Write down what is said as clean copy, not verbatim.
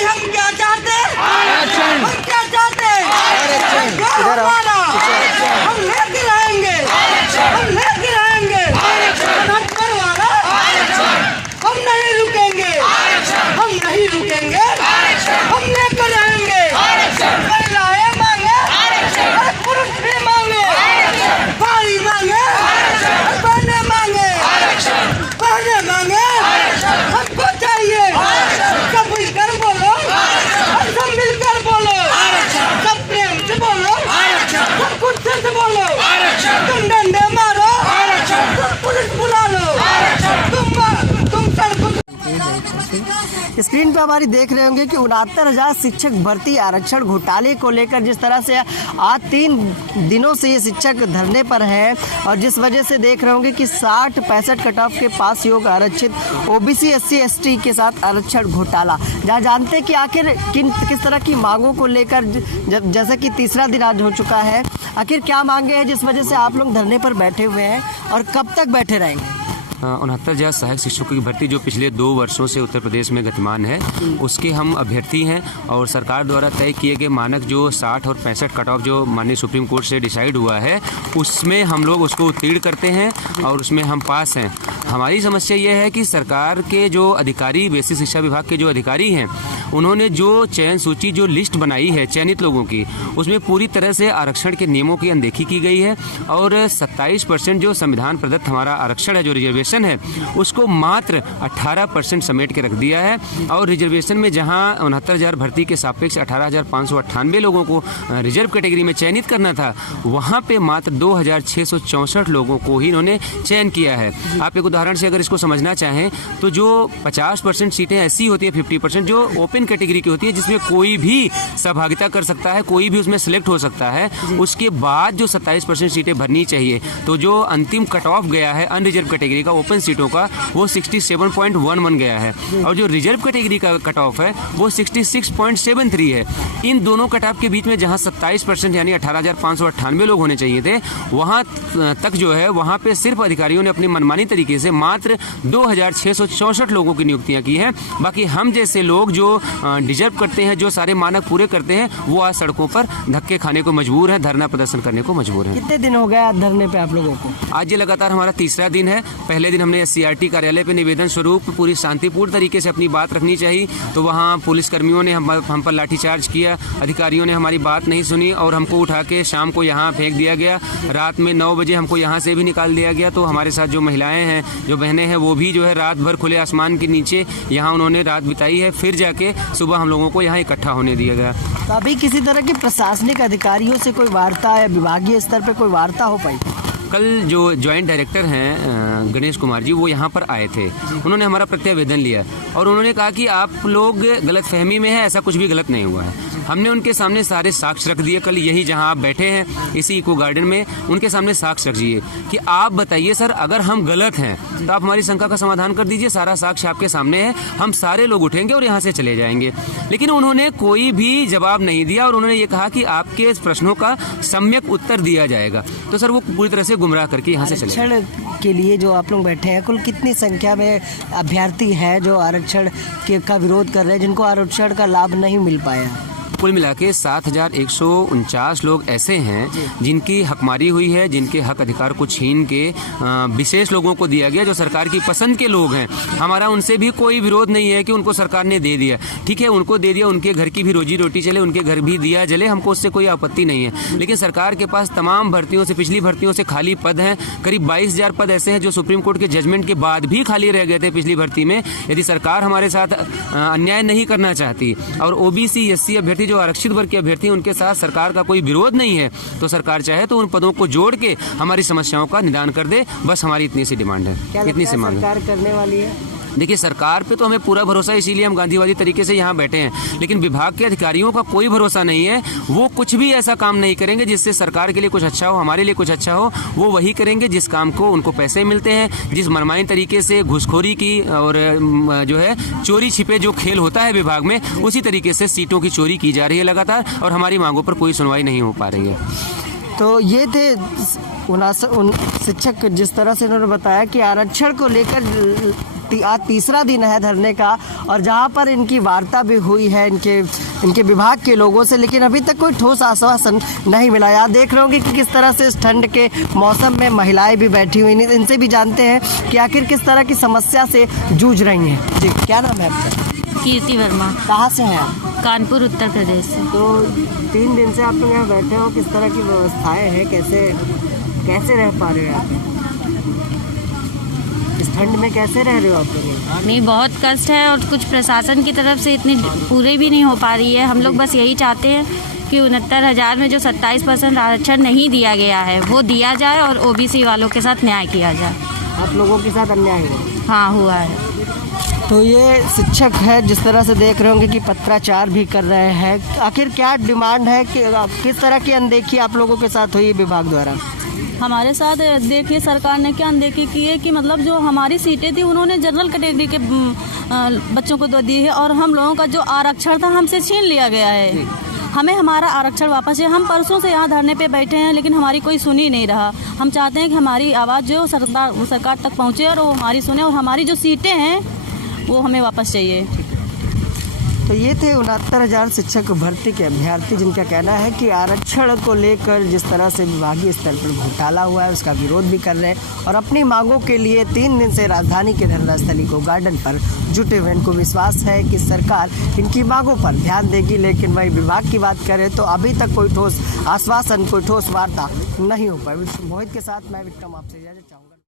भाई हम क्या चाहते हैं? आरक्षण। हम क्या चाहते हैं? आरक्षण। जो इधर आओ। हमारा, हम लेके रहेंगे, हम लेके रहेंगे। अनपढ़ वाला हम नहीं रुकेंगे, हम नहीं रुकेंगे, हम लेकर रहेंगे। महिलाएं मांगे, अरे पुरुष भी मांगे, भाई मांगे, बहने मांगे, बहने मांगे, हमको चाहिए। सब मिलकर बोलो, सब मिलकर बोलो, सब प्रेम से बोलो, सब गुस्से से बोलो। तुम डंडे मारो, तुम पुलिस बुला लो, तुम सड़कों स्क्रीन पे हमारी देख रहे होंगे कि 69,000 शिक्षक भर्ती आरक्षण घोटाले को लेकर जिस तरह से आज 3 दिनों से ये शिक्षक धरने पर हैं और जिस वजह से देख रहे होंगे कि 60-65 कट ऑफ के पास योग आरक्षित ओबीसी SC ST के साथ आरक्षण घोटाला, जहाँ जानते हैं कि आखिर किस तरह की मांगों को लेकर जैसा कि तीसरा दिन आज हो चुका है, आखिर क्या मांगे हैं जिस वजह से आप लोग धरने पर बैठे हुए हैं और कब तक बैठे रहेंगे? 69,000 सहायक शिक्षकों की भर्ती जो पिछले 2 वर्षों से उत्तर प्रदेश में गतिमान है, उसके हम अभ्यर्थी हैं और सरकार द्वारा तय किए गए मानक जो 60 और 65 कट ऑफ जो माननीय सुप्रीम कोर्ट से डिसाइड हुआ है, उसमें हम लोग उसको उत्तीर्ण करते हैं और उसमें हम पास हैं। हमारी समस्या ये है कि सरकार के जो अधिकारी, बेसिक शिक्षा विभाग के जो अधिकारी हैं, उन्होंने जो चयन सूची, जो लिस्ट बनाई है चयनित लोगों की, उसमें पूरी तरह से आरक्षण के नियमों की अनदेखी की गई है और 27% जो संविधान प्रदत्त हमारा आरक्षण है, जो रिजर्वेशन है, उसको मात्र 18% समेट के रख दिया है। और रिजर्वेशन में जहां 69,000 भर्ती के सापेक्ष 18,598 लोगों को रिजर्व कैटेगरी में चयनित करना था, वहां पे मात्र 2,664 लोगों को ही इन्होंने चयन किया है। आप एक उदाहरण से अगर इसको समझना चाहें तो जो 50% सीटें ऐसी होती है, 50% जो ओपन कैटेगरी की होती है, जिसमें कोई भी सहभागिता कर सकता है, कोई भी उसमें सिलेक्ट हो सकता है, उसके बाद जो 27% सीटें भरनी चाहिए, तो जो अंतिम कट ऑफ गया है अनरिजर्व कैटेगरी का ओपन सीटों का, वो 67.11 गया है और जो रिजर्व कैटेगरी का कट ऑफ है वो 66.73 है। इन दोनों कट ऑफ के बीच में जहां 27% यानी 18,598 लोग होने चाहिए थे, वहां तक जो है वहां पे सिर्फ अधिकारियों ने अपनी मनमानी तरीके से मात्र 2,664 लोगों की नियुक्तियां की हैं। बाकी हम जैसे लोग जो डिजर्व करते हैं, जो सारे मानक पूरे करते हैं, वो आज सड़कों पर धक्के खाने को मजबूर है, धरना प्रदर्शन करने को मजबूर है। कितने दिन हो गए आज धरने पे आप लोगों को? आज ये लगातार हमारा तीसरा दिन है। पहले दिन हमने SCRT कार्यालय पे निवेदन स्वरूप पूरी शांतिपूर्ण तरीके से अपनी बात रखनी चाहिए, तो वहाँ पुलिसकर्मियों ने हम पर लाठीचार्ज किया, अधिकारियों ने हमारी बात नहीं सुनी और हमको उठा के शाम को यहाँ फेंक दिया गया। रात में 9 बजे हमको यहाँ से भी निकाल दिया गया। तो हमारे साथ जो महिलाएं हैं, जो बहनें हैं, वो भी जो है रात भर खुले आसमान के नीचे यहाँ उन्होंने रात बिताई है। फिर जाके सुबह हम लोगों को यहाँ इकट्ठा होने दिया गया। तो अभी किसी तरह की प्रशासनिक अधिकारियों से कोई वार्ता या विभागीय स्तर पर कोई वार्ता हो पाई? कल जो ज्वाइंट डायरेक्टर हैं गणेश कुमार जी, वो यहाँ पर आए थे। उन्होंने हमारा प्रत्यावेदन लिया और उन्होंने कहा कि आप लोग गलतफहमी में हैं, ऐसा कुछ भी गलत नहीं हुआ है। हमने उनके सामने सारे साक्ष्य रख दिए। कल यही जहाँ आप बैठे हैं इसी इको गार्डन में, उनके सामने साक्ष्य रख दिए कि आप बताइए सर, अगर हम गलत हैं तो आप हमारी शंका का समाधान कर दीजिए। सारा साक्ष्य आपके सामने है, हम सारे लोग उठेंगे और यहाँ से चले जाएंगे। लेकिन उन्होंने कोई भी जवाब नहीं दिया और उन्होंने ये कहा कि आपके प्रश्नों का सम्यक उत्तर दिया जाएगा। तो सर वो पूरी तरह से गुमराह करके यहाँ से चले गए। आरक्षण के लिए जो आप लोग बैठे हैं, कुल कितनी संख्या में अभ्यर्थी हैं जो आरक्षण का विरोध कर रहे हैं, जिनको आरक्षण का लाभ नहीं मिल पाया? कुल मिला के 7,149 लोग ऐसे हैं जिनकी हकमारी हुई है, जिनके हक अधिकार को छीन के विशेष लोगों को दिया गया, जो सरकार की पसंद के लोग हैं। हमारा उनसे भी कोई विरोध नहीं है कि उनको सरकार ने दे दिया, ठीक है, उनको दे दिया, उनके घर की भी रोजी रोटी चले, उनके घर भी दिया जले, हमको उससे कोई आपत्ति नहीं है। लेकिन सरकार के पास तमाम भर्तियों से, पिछली भर्तियों से खाली पद हैं। करीब 22,000 पद ऐसे हैं जो सुप्रीम कोर्ट के जजमेंट के बाद भी खाली रह गए थे पिछली भर्ती में। यदि सरकार हमारे साथ अन्याय नहीं करना चाहती और OBC SC अभ्यर्थी जो आरक्षित वर्ग के अभ्यर्थी, उनके साथ सरकार का कोई विरोध नहीं है, तो सरकार चाहे तो उन पदों को जोड़ के हमारी समस्याओं का निदान कर दे। बस हमारी इतनी सी डिमांड है, इतनी सी मांग है। सरकार करने वाली है। देखिए, सरकार पे तो हमें पूरा भरोसा है, इसीलिए हम गांधीवादी तरीके से यहाँ बैठे हैं। लेकिन विभाग के अधिकारियों का कोई भरोसा नहीं है। वो कुछ भी ऐसा काम नहीं करेंगे जिससे सरकार के लिए कुछ अच्छा हो, हमारे लिए कुछ अच्छा हो। वो वही करेंगे जिस काम को उनको पैसे मिलते हैं, जिस मनमानी तरीके से घुसखोरी की और जो है चोरी छिपे जो खेल होता है विभाग में, उसी तरीके से सीटों की चोरी की जा रही है लगातार और हमारी मांगों पर कोई सुनवाई नहीं हो पा रही है। तो ये थे उन शिक्षक, जिस तरह से उन्होंने बताया कि आरक्षण को लेकर आज तीसरा दिन है धरने का और जहां पर इनकी वार्ता भी हुई है इनके विभाग के लोगों से, लेकिन अभी तक कोई ठोस आश्वासन नहीं मिला। आप देख रहे होंगे कि किस तरह से इस ठंड के मौसम में महिलाएं भी बैठी हुई, इनसे भी जानते हैं कि आखिर किस तरह की समस्या से जूझ रही हैं। जी, क्या नाम है आपका? कीर्ति वर्मा, कहाँ से हैं आप? कानपुर उत्तर प्रदेश से। तो 3 दिन से आप लोग यहाँ बैठे हो, किस तरह की व्यवस्थाएं हैं, कैसे रह पा रहे हो यहाँ पे? इस ठंड में कैसे रह रहे हो आप लोग? नहीं, बहुत कष्ट है और कुछ प्रशासन की तरफ से इतनी पूरी भी नहीं हो पा रही है। हम लोग बस यही चाहते हैं कि 69,000 में जो 27% आरक्षण नहीं दिया गया है वो दिया जाए और ओबीसी वालों के साथ न्याय किया जाए। आप लोगों के साथ अन्याय हुआ? हाँ, हुआ है। तो ये शिक्षक है, जिस तरह से देख रहे होंगे कि पत्राचार भी कर रहे हैं। आखिर क्या डिमांड है कि किस तरह की अनदेखी आप लोगों के साथ हुई विभाग द्वारा? हमारे साथ देखिए सरकार ने क्या अनदेखी की है कि मतलब जो हमारी सीटें थी उन्होंने जनरल कैटेगरी के बच्चों को तो दी है और हम लोगों का जो आरक्षण था हमसे छीन लिया गया है। हमें हमारा आरक्षण वापस है। हम परसों से यहाँ धरने पे बैठे हैं लेकिन हमारी कोई सुन ही नहीं रहा। हम चाहते हैं कि हमारी आवाज़ जो सरकार तक पहुँचे और वो हमारी सुने और हमारी जो सीटें हैं वो हमें वापस चाहिए। तो ये थे 69,000 शिक्षक भर्ती के अभ्यर्थी, जिनका कहना है कि आरक्षण को लेकर जिस तरह से विभागीय स्तर पर घोटाला हुआ है उसका विरोध भी कर रहे हैं और अपनी मांगों के लिए 3 दिन से राजधानी के धरना स्थली को गार्डन पर जुटे हुए। इनको विश्वास है कि सरकार इनकी मांगों पर ध्यान देगी, लेकिन वही विभाग की बात करें तो अभी तक कोई ठोस आश्वासन, कोई ठोस वार्ता नहीं हो पाई। मोहित के साथ मैं विक्रम आपसे इजाजत चाहूँगा।